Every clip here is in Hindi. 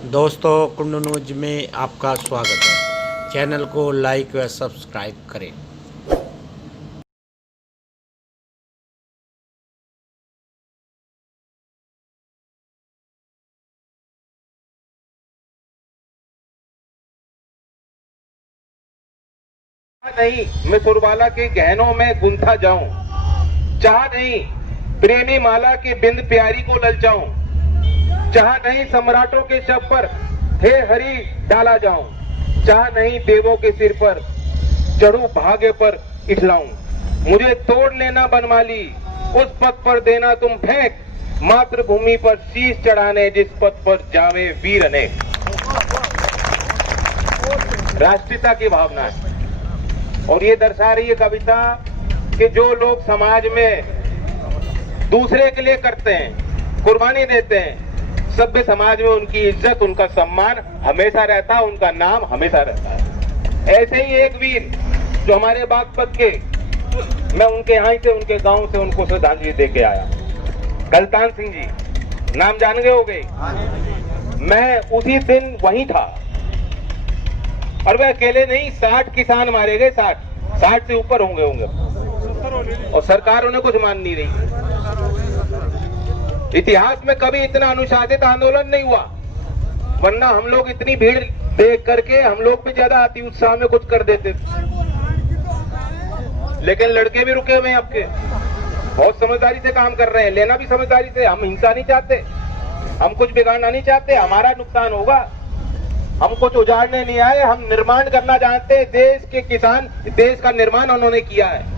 दोस्तों कुंडू न्यूज में आपका स्वागत है। चैनल को लाइक व सब्सक्राइब करें। नहीं मैं सुरबाला के गहनों में गुंथा जाऊं, चाह नहीं प्रेमी माला की बिंद प्यारी को ललचाऊं, चाह नहीं सम्राटों के शव पर हे हरि डाला जाऊं, चाह नहीं देवों के सिर पर चढ़ू भाग्य पर इठलाऊं। मुझे तोड़ लेना बनमाली, उस पथ पर देना तुम फेंक, मातृभूमि पर शीश चढ़ाने जिस पथ पर जावे वीर अनेक। राष्ट्रीयता की भावना है और ये दर्शा रही है कविता कि जो लोग समाज में दूसरे के लिए करते हैं, कुर्बानी देते हैं, सभ्य समाज में उनकी इज्जत, उनका सम्मान हमेशा रहता है, उनका नाम हमेशा रहता है। ऐसे ही एक वीर जो हमारे बागपत के, मैं उनके यहाँ से, उनके गांव से उनको श्रद्धांजलि दे के आया, गलतान सिंह जी, नाम जान गए होंगे। मैं उसी दिन वहीं था और वे अकेले नहीं, 60 किसान मारे गए, 60 से ऊपर होंगे और सरकार उन्हें कुछ मान नहीं रही। इतिहास में कभी इतना अनुशासित आंदोलन नहीं हुआ, वरना हम लोग इतनी भीड़ देख करके हम लोग भी ज्यादा अति उत्साह में कुछ कर देते थे। लेकिन लड़के भी रुके हुए हैं आपके, बहुत समझदारी से काम कर रहे हैं, लेना भी समझदारी से। हम हिंसा नहीं चाहते, हम कुछ बिगाड़ना नहीं चाहते, हमारा नुकसान होगा, हम कुछ उजाड़ने नहीं आए, हम निर्माण करना जानते हैं। देश के किसान, देश का निर्माण उन्होंने किया है।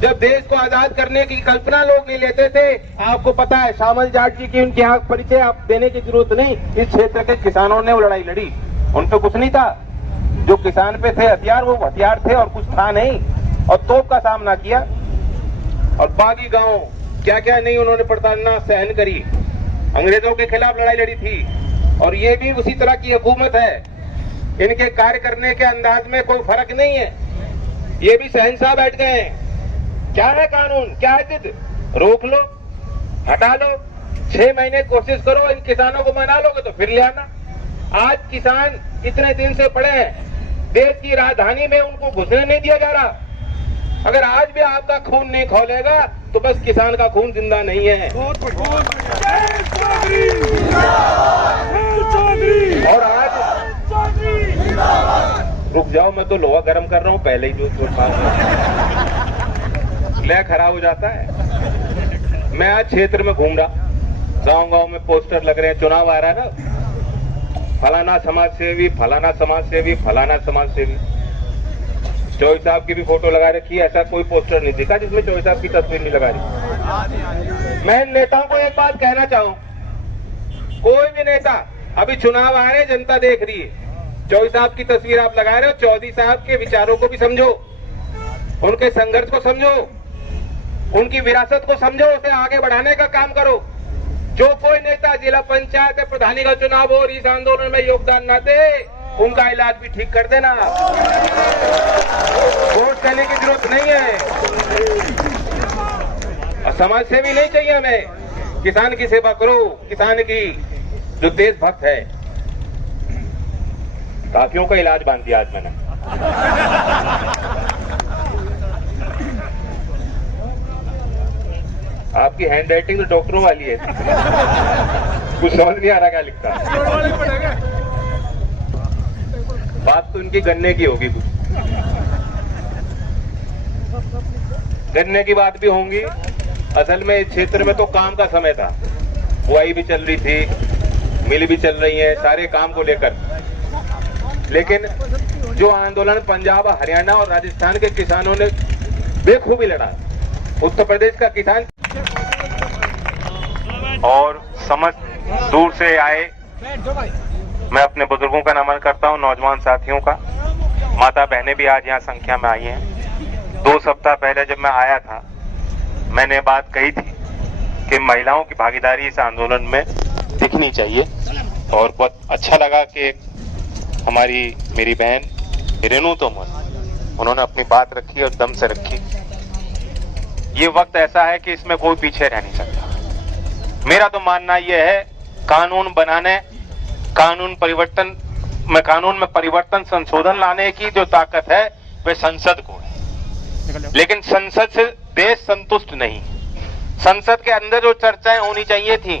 जब देश को आजाद करने की कल्पना लोग नहीं लेते थे, आपको पता है श्यामल जाट जी की, उनके यहाँ परिचय आप देने की जरूरत नहीं। इस क्षेत्र के किसानों ने वो लड़ाई लड़ी, उन पे कुछ नहीं था। जो किसान पे थे हथियार, वो हथियार थे और कुछ था नहीं, और तोप का सामना किया। और बागी गांव क्या क्या नहीं उन्होंने प्रताड़ना सहन करी, अंग्रेजों के खिलाफ लड़ाई लड़ी थी। और ये भी उसी तरह की हुकूमत है, इनके कार्य करने के अंदाज में कोई फर्क नहीं है। ये भी शहंशाह बैठ गए हैं। क्या है कानून, क्या है जिद, रोक लो, हटा लो, 6 महीने कोशिश करो, इन किसानों को मना लोगे तो फिर ले आना। आज किसान इतने दिन से पड़े हैं, देश की राजधानी में उनको घुसने नहीं दिया जा रहा। अगर आज भी आपका खून नहीं खौलेगा तो बस किसान का खून जिंदा नहीं है। और आज रुक जाओ, मैं तो लोहा गर्म कर रहा हूँ पहले ही, जो लय खराब हो जाता है। मैं आज क्षेत्र में घूम रहा, गांव गांव में पोस्टर लग रहे हैं, चुनाव आ रहा है ना, फलाना समाज सेवी, फलाना समाज सेवी, फलाना समाज सेवी। चौधरी साहब की भी फोटो लगा रखी है, ऐसा कोई पोस्टर नहीं दिखा जिसमें चौधरी साहब की तस्वीर नहीं लगा रही। मैं नेताओं को एक बात कहना चाहूं, कोई भी नेता, अभी चुनाव आ रहे हैं, जनता देख रही है, चौधरी साहब की तस्वीर आप लगा रहे हो, चौधरी साहब के विचारों को भी समझो, उनके संघर्ष को समझो, उनकी विरासत को समझो, उसे आगे बढ़ाने का काम करो। जो कोई नेता जिला पंचायत या प्रधानी का चुनाव हो और इस आंदोलन में योगदान न दे, उनका इलाज भी ठीक कर देना। वोट देने की जरूरत नहीं है, और समाज सेवी नहीं चाहिए हमें। किसान की सेवा करो, किसान की जो देशभक्त है। काफियों का इलाज बांध दिया आज मैंने। आपकी हैंड राइटिंग तो डॉक्टरों वाली है, कुछ समझ नहीं आ रहा क्या लिखता। बात तो इनकी गन्ने की होगी, कुछ गन्ने की बात भी होंगी। असल में इस क्षेत्र में तो काम का समय था, बुआई भी चल रही थी, मिल भी चल रही है, सारे काम को लेकर। लेकिन जो आंदोलन पंजाब, हरियाणा और राजस्थान के किसानों ने बेखूबी लड़ा, उत्तर प्रदेश का किसान और समझ दूर से आए, मैं अपने बुजुर्गों का नमन करता हूं, नौजवान साथियों का, माता बहनें भी आज यहाँ संख्या में आई हैं। 2 सप्ताह पहले जब मैं आया था, मैंने बात कही थी कि महिलाओं की भागीदारी इस आंदोलन में दिखनी चाहिए, और बहुत अच्छा लगा कि हमारी मेरी बहन रेणु तोमर, उन्होंने अपनी बात रखी और दम से रखी। ये वक्त ऐसा है कि इसमें कोई पीछे रह नहीं सकता। मेरा तो मानना यह है, कानून बनाने कानून में परिवर्तन संशोधन लाने की जो ताकत है वह संसद को है, लेकिन संसद से देश संतुष्ट नहीं। संसद के अंदर जो चर्चाएं होनी चाहिए थी,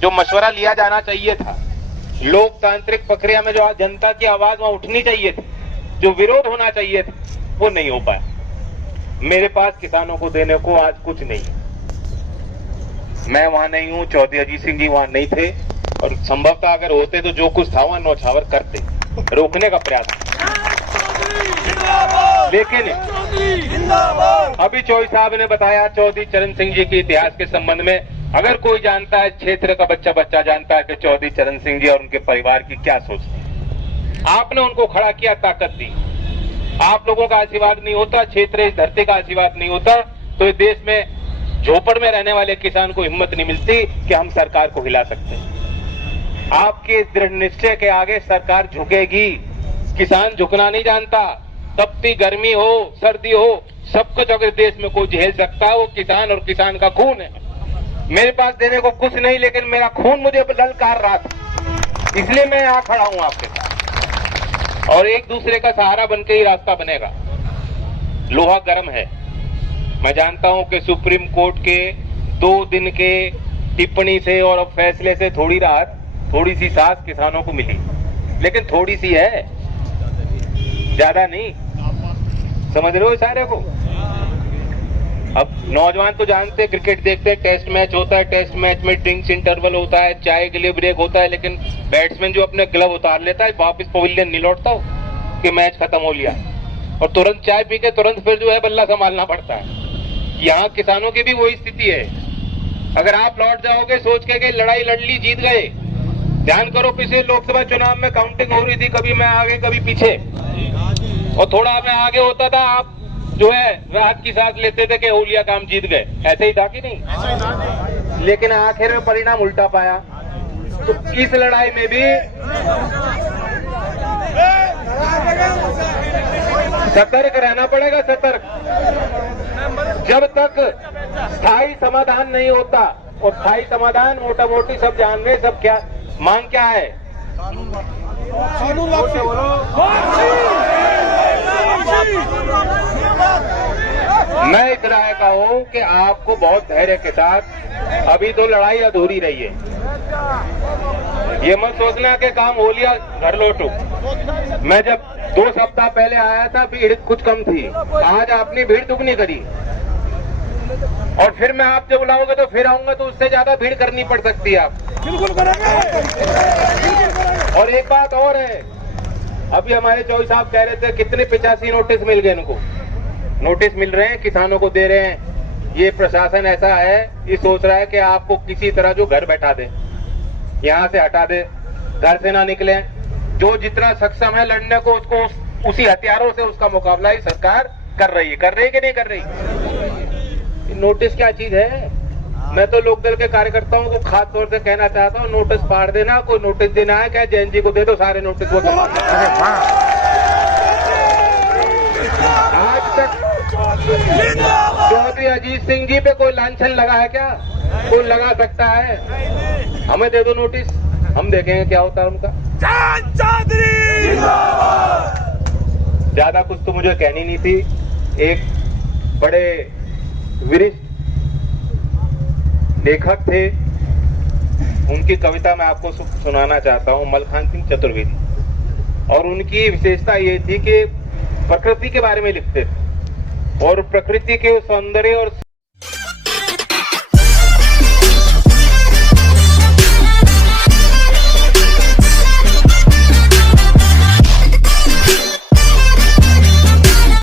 जो मशवरा लिया जाना चाहिए था, लोकतांत्रिक प्रक्रिया में जो जनता की आवाज वहां उठनी चाहिए थी, जो विरोध होना चाहिए था, वो नहीं हो पाया। मेरे पास किसानों को देने को आज कुछ नहीं है। मैं वहां नहीं हूं, चौधरी अजीत सिंह जी वहां नहीं थे, और संभवतः अगर होते तो जो कुछ था वहां नौछावर करते, रोकने का प्रयास। लेकिन अभी चौधरी साहब ने बताया चौधरी चरण सिंह जी के इतिहास के संबंध में, अगर कोई जानता है, क्षेत्र का बच्चा जानता है कि चौधरी चरण सिंह जी और उनके परिवार की क्या सोच थी। आपने उनको खड़ा किया, ताकत दी। आप लोगों का आशीर्वाद नहीं होता, क्षेत्र इस धरती का आशीर्वाद नहीं होता, तो इस देश में झोपड़ में रहने वाले किसान को हिम्मत नहीं मिलती कि हम सरकार को हिला सकते हैं। आपके इस दृढ़ निश्चय के आगे सरकार झुकेगी। किसान झुकना नहीं जानता। तपती गर्मी हो, सर्दी हो, सब कुछ अगर देश में कोई झेल सकता है वो किसान और किसान का खून है। मेरे पास देने को कुछ नहीं, लेकिन मेरा खून मुझे ललकार रहा था, इसलिए मैं यहाँ खड़ा हूँ आपके साथ। और एक दूसरे का सहारा बनके ही रास्ता बनेगा। लोहा गर्म है। मैं जानता हूं कि सुप्रीम कोर्ट के 2 दिन के टिप्पणी से और फैसले से थोड़ी राहत, थोड़ी सी सांस किसानों को मिली, लेकिन थोड़ी सी है, ज्यादा नहीं। समझ रहे हो इशारे को? अब नौजवान तो जानते, क्रिकेट देखते हैं, टेस्ट मैच होता है, टेस्ट मैच में ड्रिंक्स इंटरवल होता है, चाय के लिए ब्रेक होता है, लेकिन बैट्समैन जो अपने ग्लव उतार लेता है, वापिस पवेलियन नहीं लौटता हो कि मैच खत्म हो लिया, और तुरंत चाय पी के तुरंत फिर जो है बल्ला संभालना पड़ता है। यहाँ किसानों की भी वही स्थिति है। अगर आप लौट जाओगे सोच के लड़ाई लड़ ली, जीत गए, ध्यान करो पिछले लोकसभा चुनाव में काउंटिंग हो रही थी, कभी मैं आगे कभी पीछे, और थोड़ा मैं आगे होता था, आप जो है राहत की सांस लेते थे कि हो लिया काम, जीत गए। ऐसे ही था कि नहीं? लेकिन आखिर में परिणाम उल्टा पाया। तो इस लड़ाई में भी सतर्क रहना पड़ेगा, सतर्क। जब तक स्थायी समाधान नहीं होता, और स्थायी समाधान मोटा मोटी सब जान रहे, सब क्या मांग क्या है? मैं इस राय का हूं कि आपको बहुत धैर्य के साथ, अभी तो लड़ाई अधूरी रही है। ये मत सोचना कि काम हो लिया घर लौटो। मैं जब 2 सप्ताह पहले आया था, भीड़ कुछ कम थी, आज आपने भीड़ दुगनी करी, और फिर मैं आप जब बुलाओगे तो फिर आऊंगा, तो उससे ज्यादा भीड़ करनी पड़ सकती है आप। बिल्कुल करेंगे। और एक बात और है, अभी हमारे चौधरी साहब कह रहे थे कितने 85 नोटिस मिल गए इनको। नोटिस मिल रहे हैं, किसानों को दे रहे हैं। ये प्रशासन ऐसा है, ये सोच रहा है कि आपको किसी तरह जो घर बैठा दे, यहाँ से हटा दे, घर से ना निकले। जो जितना सक्षम है लड़ने को, उसको उसी हथियारों से उसका मुकाबला ही सरकार कर रही है कि नहीं कर रही? नोटिस क्या चीज है? मैं तो लोकदल के कार्यकर्ताओं को खास तौर से कहना चाहता हूँ, नोटिस फाड़ देना। कोई नोटिस देना है क्या, जैन जी को दे दो सारे नोटिस। वो आज तक चौधरी अजीत सिंह जी पे कोई लांछन लगा है क्या? कोई लगा सकता है? हमें दे दो नोटिस, हम देखेंगे क्या होता है उनका। ज्यादा कुछ तो मुझे कहनी नहीं थी। एक बड़े वरिष्ठ लेखक थे, उनकी कविता मैं आपको सुनाना चाहता हूँ, मलखान सिंह चतुर्वेदी। और उनकी विशेषता ये थी कि प्रकृति के बारे में लिखते थे, और प्रकृति के सौंदर्य और